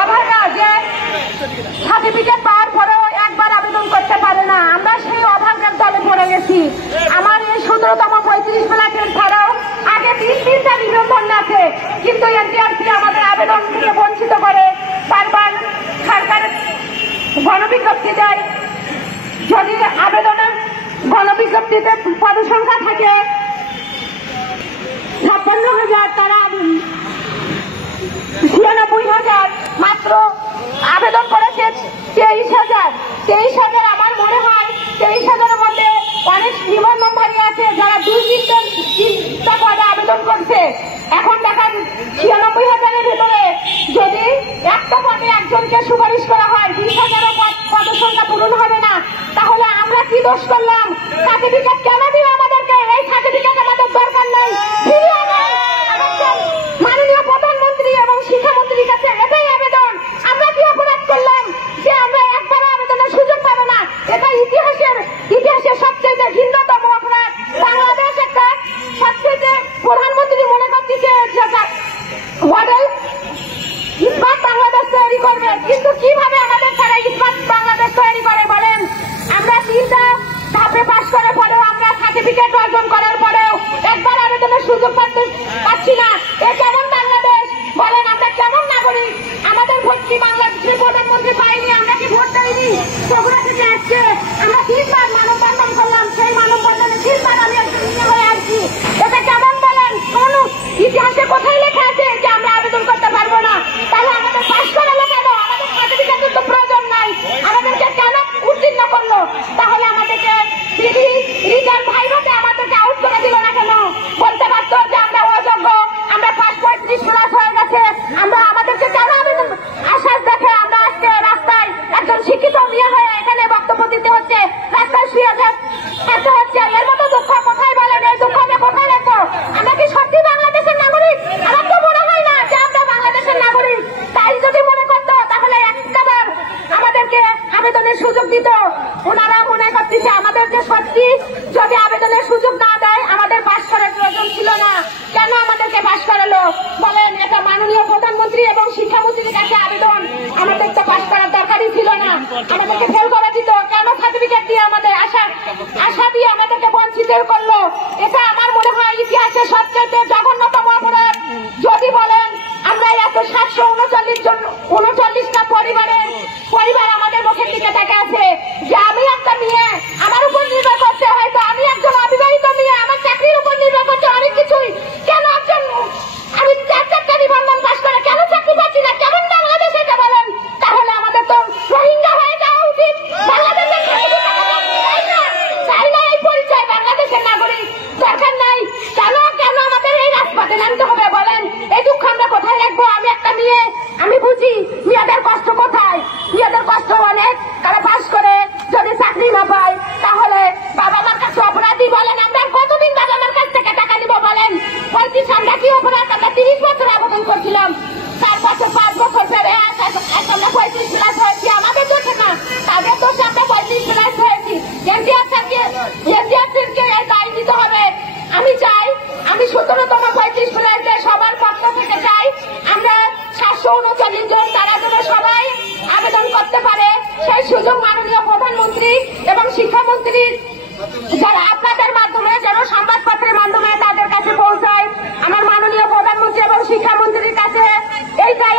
অভাগা যে সার্টিফিকেট পাওয়ার পরেও একবার আবেদন করতে পারে না, আমরা সেই অভাগের দলে পড়ে গেছি। আমার এই 17তম 35 ব্লকের ছাড়াও আগে 3টা নিবন্ধন আছে, কিন্তু এনটিআরসি আমাদের আবেদন থেকে বঞ্চিত করে। বারবার সরকার গণবিজ্ঞপ্তি দেয়, যদি আবেদনের গণবিজ্ঞপ্তিতে পদসংখ্যা থাকে 56,000, তারা 96,000, মাত্র আবেদন করেছে 23,000। আমার মনে হয় 23,000-এর মধ্যে অনেক নিবন্ধনধারী আছে যারা 2-3টা পদে আবেদন করছে। এখন দেখেন 96,000-এর ভিতরে যদি একটা পদে একজনকে সুপারিশ করা হয়, 20,000 পদসংখ্যা পূরণ হবে না, তাহলে আমরা কি দোষ করলাম? সার্টিফিকেট কেন দিবে আমাদেরকে? এই সার্টিফিকেট আমাদের দরকার নাই। মাননীয় প্রধানমন্ত্রী এবং শিক্ষামন্ত্রীর কাছে এটাই আবেদন, আমরা কি অপরাধ করলাম যে আমরা একবারও আবেদনের সুযোগ পাবো না? এটা ইতিহাসের সবচেয়ে ঘৃণ্যতম অপরাধ। বাংলাদেশ একটা সবচেয়ে প্রধানমন্ত্রী মনে করতেছে মডেল স্মার্ট বাংলাদেশ তৈরি করবে, কিন্তু কিভাবে আমাদের ছাড়া স্মার্ট বাংলাদেশ তৈরি করে বলেন? আমরা 3টা ধাপে পাশ করার পরেও, আমরা সার্টিফিকেট অর্জন করার পরেও একবার আবেদনের সুযোগ পাচ্ছি না। এ কেমন বাংলাদেশ বলেন? আমরা কেমন নাগরিক? আমাদের ভোট কি বাংলাদেশের প্রধানমন্ত্রী পাইনি? আমরা কি ভোট দেয়নি? বগুড়া থেকে আসছে, আমরা 3বার মানববন্ধন করলাম, সেই মানববন্ধনে 3বার আমি হয়ে আসছি। এটা কেমন বলেন? কোন ইতিহাসে কোথায় লেখা আছে যে আমরা আবেদন করতে পারবো না? তাহলে আমাদের পাশ করালো কেন? আমাদের সার্টিফিকেটের তো প্রয়োজন নাই, আমাদেরকে কেন উত্তীর্ণ করলো? তাহলে আমাদেরকে রিটার্ন ভাইভাতে আমাদেরকে আউট করে দিল না কেন? বলতে পারতো যে আমরা অযোগ্য, আমরা 35+ হয়ে গেছে, আমরা আমাদেরকে কেন আবেদন আশ্বাস দেখে আমরা আজকে রাস্তায় একজন শিক্ষিত মেয়ে হয়ে এখানে বক্তব্য দিতে হচ্ছে, রাস্তায় শুয়ে থাকতে হচ্ছে। এর মতো দুঃখ কোথায় বলেন? এই দুঃখ আমরা কোথায় রাখবো? আমরা কি সত্যি বাংলাদেশের নাগরিক? আমার তো মনে হয় না যে আমরা বাংলাদেশের নাগরিক। তাই যদি মনে করতো তাহলে একবার আমাদেরকে আবেদনের সুযোগ দিত। ওনারা মনে করতেছে আমাদেরকে সত্যি যদি আবেদনের সুযোগ না দেয় আমাদের পাশ করার প্রয়োজন ছিল না, কেন আমাদেরকে পাশ করালো বলেন? এটা মাননীয় প্রধানমন্ত্রী এবং শিক্ষামন্ত্রীর কাছে আবেদন, আমাদের তো পাশ করার দরকারই ছিল না, আমাদেরকে ফেল করে দিত। কেন সার্টিফিকেট দিয়ে আমাদের আশা দিয়ে আমাদেরকে বঞ্চিত করলো? এটা আমার মনে হয় ইতিহাসের সবচেয়ে জঘন্যতম অপরাধ। যদি বলেন আমরা এত 739টা পরিবার আমাদের মুখের দিকে তাকে আছে, যে আমি একটা মেয়ে, আমার উপর নির্ভর করছে, হয়তো আমি একজন অবিবাহিত মেয়ে, আমার চাকরির উপর নির্ভর করছে অনেক কিছুই, কেন একজন আমি 4টা নিবন্ধন পাশ করে কেন চাকরি পাচ্ছি না? কেমন বাংলাদেশ এটা বলেন? তাহলে আমাদের তো রোহিঙ্গা হয়ে যাওয়া উচিত। বাংলাদেশের তাই না এই পরিচয় বাংলাদেশের নাগরিক দরকার নাই। কেন আমাদের এই রাজপথে নামতে হবে বলেন? এই দুঃখ আমরা কোথায় রাখবো? আমি একটা মেয়ে, আমি বুঝি মেয়েদের কষ্ট কোথায়। মেয়েদের কষ্ট অনেক, তারা পাশ করে যদি চাকরি না পায় তাহলে বাবা মার কাছে অপরাধী বলেন? আমরা কতদিন বাবা মার কাছ থেকে টাকা নিব বলেন? 35 আমরা কি অপরাধ? আমরা 30 বছর আবেদন করছিলাম, 4 বছর 5 বছর ধরে আমরা 35+ হয়েছি। আমাদের দোষে না, তাদের দোষে আমরা 35+ হয়েছি। এনটিআরসিকে এই দায় নিতে হবে। আমি চাই, আমি 17তম 35+ সবার পক্ষ থেকে চাই আমরা 739 জন, তারা যেন সবাই আবেদন করতে পারে। সেই সুযোগ মাননীয় প্রধানমন্ত্রী এবং শিক্ষামন্ত্রী যারা আপনাদের মাধ্যমে যেন সংবাদপত্রের মাধ্যমে তাদের কাছে পৌঁছায়। আমার মাননীয় প্রধানমন্ত্রী এবং শিক্ষামন্ত্রীর কাছে এইটাই